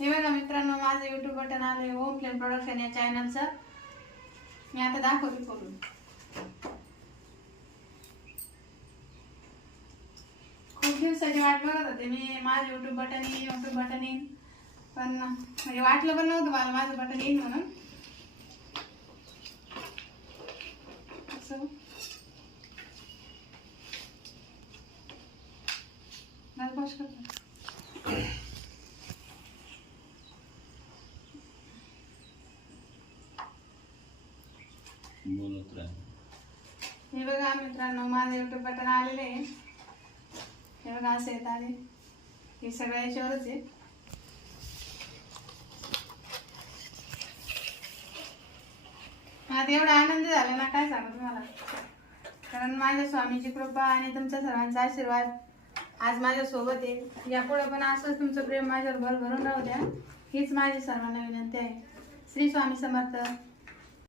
हे बघा मित्रांनो, माझं यूट्यूब बटन आले ओम फ्लेम प्रोडक्शन या चॅनलचं. मी आता दाखवते खोलून. खूप दिवसाची वाट बघत होते मी, माझं यूट्यूब बटन येईन, पण म्हणजे वाटलं पण नव्हतं मला माझं बटन येईल म्हणून. असं हे बघा मित्रांनो, माझं यूट्यूब बटन आलेलं आहे. हे बघा असं येत आले, हे सगळ्या याच्यावरच आहे. मला एवढा आनंद झाला ना काय सांगू तुम्हाला, कारण माझ्या स्वामीची कृपा आणि तुमच्या सर्वांचा आशीर्वाद आज माझ्या सोबत आहे. यापुढे पण असंच तुमचं प्रेम माझ्यावर भरभरून राहू द्या, हीच माझी सर्वांना विनंती आहे. श्री स्वामी समर्थ.